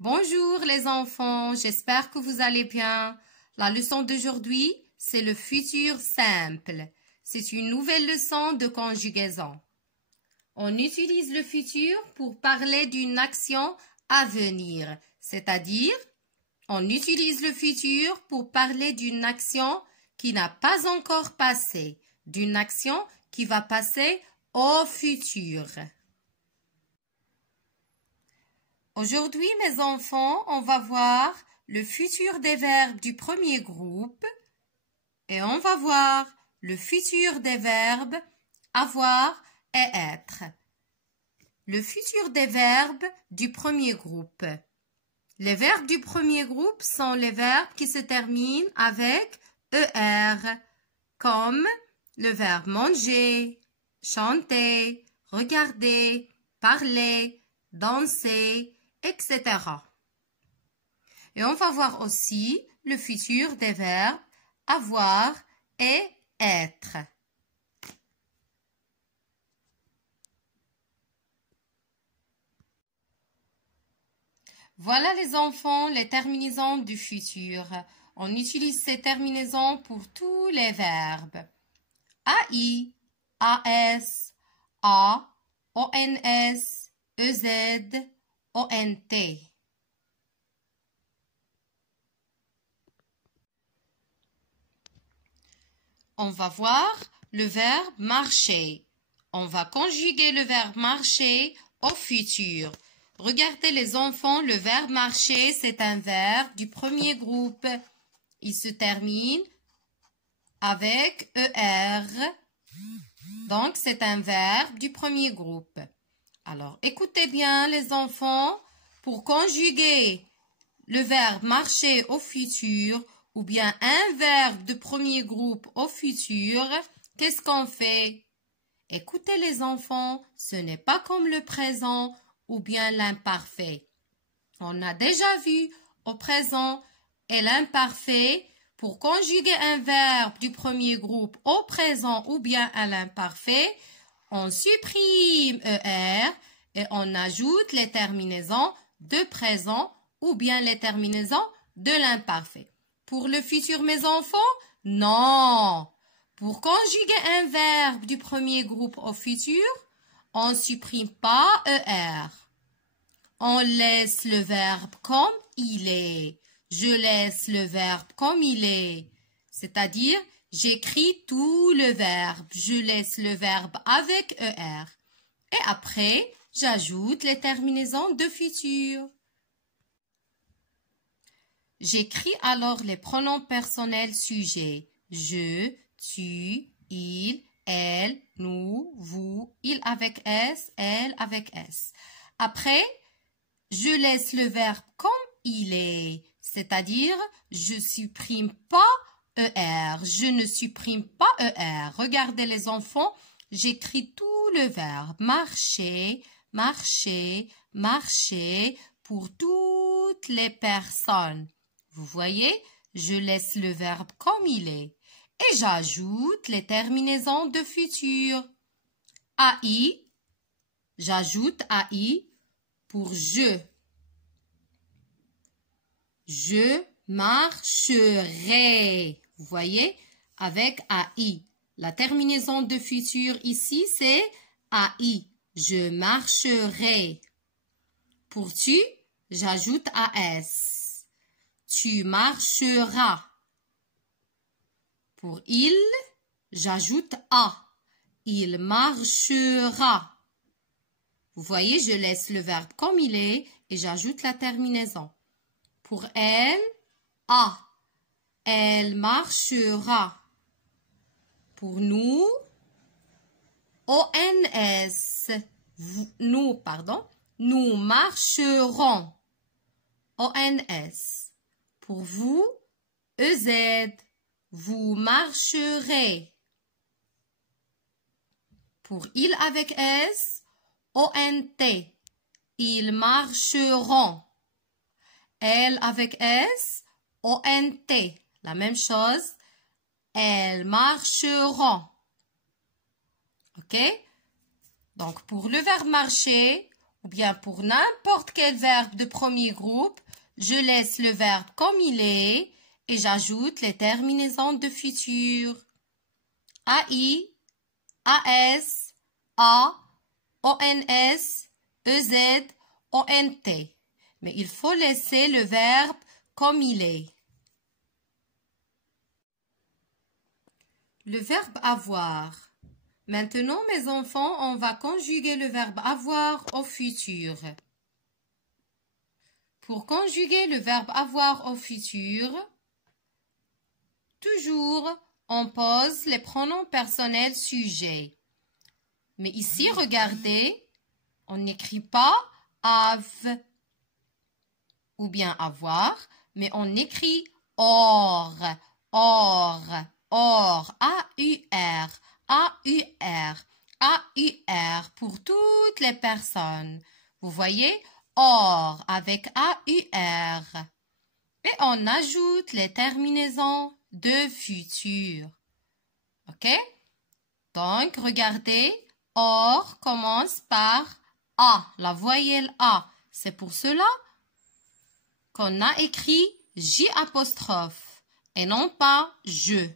Bonjour les enfants, j'espère que vous allez bien. La leçon d'aujourd'hui, c'est le futur simple. C'est une nouvelle leçon de conjugaison. On utilise le futur pour parler d'une action à venir, c'est-à-dire on utilise le futur pour parler d'une action qui n'a pas encore passé, d'une action qui va passer au futur. Aujourd'hui, mes enfants, on va voir le futur des verbes du premier groupe et on va voir le futur des verbes avoir et être. Le futur des verbes du premier groupe. Les verbes du premier groupe sont les verbes qui se terminent avec ER, comme le verbe manger, chanter, regarder, parler, danser, etc. Et on va voir aussi le futur des verbes avoir et être. Voilà les enfants, les terminaisons du futur. On utilise ces terminaisons pour tous les verbes. AI, AS, A, ONS, EZ, ONT. On va voir le verbe marcher. On va conjuguer le verbe marcher au futur. Regardez les enfants, le verbe marcher, c'est un verbe du premier groupe. Il se termine avec ER. Donc, c'est un verbe du premier groupe. Alors, écoutez bien les enfants, pour conjuguer le verbe marcher au futur ou bien un verbe de premier groupe au futur, qu'est-ce qu'on fait? Écoutez les enfants, ce n'est pas comme le présent ou bien l'imparfait. On a déjà vu au présent et l'imparfait. Pour conjuguer un verbe du premier groupe au présent ou bien à l'imparfait, on supprime ER et on ajoute les terminaisons de présent ou bien les terminaisons de l'imparfait. Pour le futur, mes enfants, non. Pour conjuguer un verbe du premier groupe au futur, on ne supprime pas ER. On laisse le verbe comme il est. Je laisse le verbe comme il est. C'est-à-dire, j'écris tout le verbe. Je laisse le verbe avec ER. Et après, j'ajoute les terminaisons de futur. J'écris alors les pronoms personnels sujets. Je, tu, il, elle, nous, vous, il avec S, elle avec S. Après, je laisse le verbe comme il est, c'est-à-dire je supprime pas ER, je ne supprime pas ER. Regardez les enfants, j'écris tout le verbe marcher, marcher, marcher pour toutes les personnes. Vous voyez, je laisse le verbe comme il est et j'ajoute les terminaisons de futur. AI, j'ajoute AI pour je. Je marcherai. Vous voyez, avec AI. La terminaison de futur ici, c'est AI. Je marcherai. Pour tu, j'ajoute AS. Tu marcheras. Pour il, j'ajoute A. Il marchera. Vous voyez, je laisse le verbe comme il est et j'ajoute la terminaison. Pour elle, A. Elle marchera. Pour nous, ONS. Nous, pardon. Nous marcherons. ONS. Pour vous, EZ. Vous marcherez. Pour il avec S, ONT. Ils marcheront. Elle avec S, ONT. La même chose. Elles marcheront. OK? Donc, pour le verbe marcher, ou bien pour n'importe quel verbe de premier groupe, je laisse le verbe comme il est et j'ajoute les terminaisons de futur. AI, AS, A, ONS, EZ, ONT. Mais il faut laisser le verbe comme il est. Le verbe avoir. Maintenant, mes enfants, on va conjuguer le verbe avoir au futur. Pour conjuguer le verbe avoir au futur, toujours, on pose les pronoms personnels sujets. Mais ici, regardez, on n'écrit pas have ou bien avoir, mais on écrit or, or, or, A-U-R, A-U-R, A-U-R pour toutes les personnes. Vous voyez, or avec A-U-R. Et on ajoute les terminaisons de futur. OK? Donc, regardez, or commence par A, la voyelle A. C'est pour cela qu'on a écrit J apostrophe et non pas je.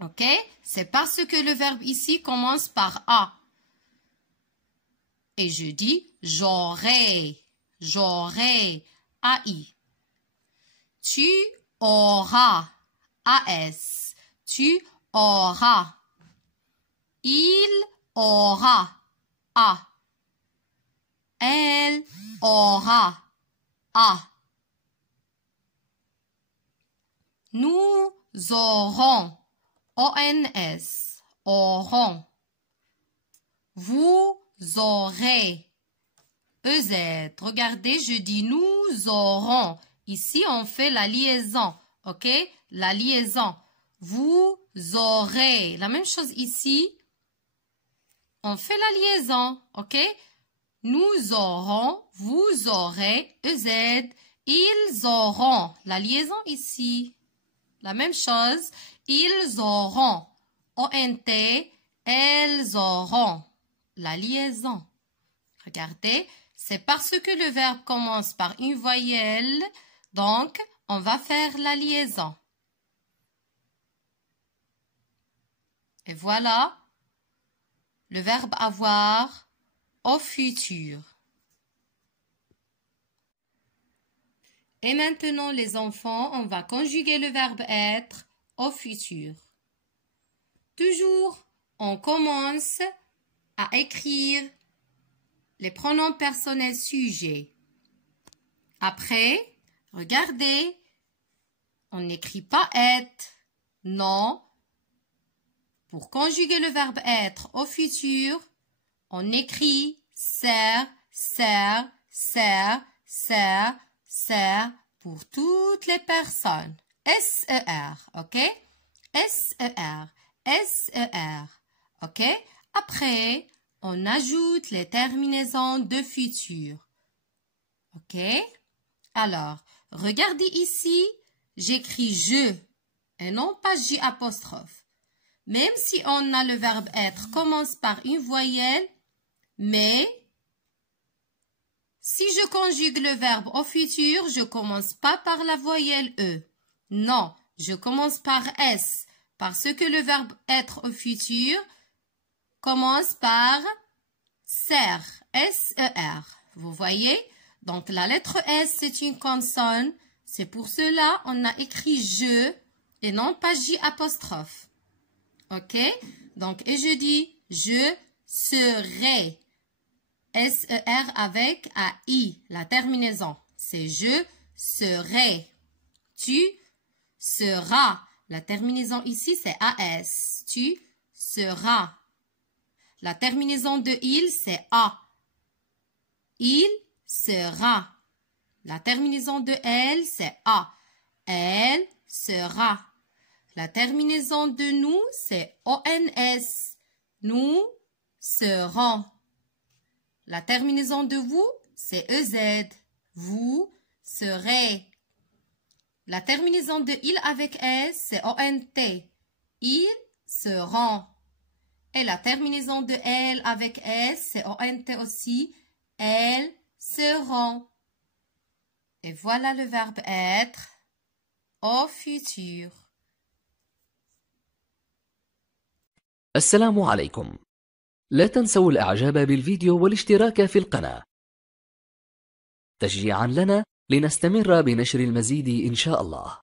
OK? C'est parce que le verbe ici commence par A. Et je dis j'aurai, j'aurai, AI. Tu auras, AS. Tu auras. Il aura, A. Elle aura, A. Nous aurons, ONS, auront. Vous aurez, EZ. Regardez, je dis nous aurons. Ici, on fait la liaison, ok? La liaison. Vous aurez. La même chose ici. On fait la liaison, ok? Nous aurons, vous aurez, EZ. Ils auront. La liaison ici. La même chose. Ils auront. ONT. Elles auront. La liaison. Regardez, c'est parce que le verbe commence par une voyelle, donc on va faire la liaison. Et voilà le verbe avoir au futur. Et maintenant les enfants, on va conjuguer le verbe être au futur. Toujours, on commence à écrire les pronoms personnels sujets. Après, regardez, on n'écrit pas être, non. Pour conjuguer le verbe être au futur, on écrit ser, ser, ser, ser, ser pour toutes les personnes. S-E-R, ok? S-E-R, S-E-R, ok? Après, on ajoute les terminaisons de futur. OK? Alors, regardez ici, j'écris je et non pas J apostrophe. Même si on a le verbe être commence par une voyelle, mais si je conjugue le verbe au futur, je commence pas par la voyelle E. Non, je commence par S parce que le verbe être au futur commence par ser, S-E-R. Vous voyez? Donc, la lettre S, c'est une consonne. C'est pour cela on a écrit je et non pas J apostrophe. OK? Donc, et je dis je serai. S-E-R avec A-I, la terminaison. C'est je serai. Tu seras. La terminaison ici, c'est A-S. Tu seras. La terminaison de il, c'est A. Il sera. La terminaison de elle, c'est A. Elle sera. La terminaison de nous, c'est ONS. Nous serons. La terminaison de vous, c'est EZ. Vous serez. La terminaison de il avec S, c'est ONT. Ils seront. Et la terminaison de elle avec S, c'est ONT aussi. Elles seront. Et voilà le verbe être au futur. السلام عليكم. لا تنسوا الإعجاب بالفيديو والاشتراك في القناة تشجيعا لنا لنستمر بنشر المزيد إن شاء الله.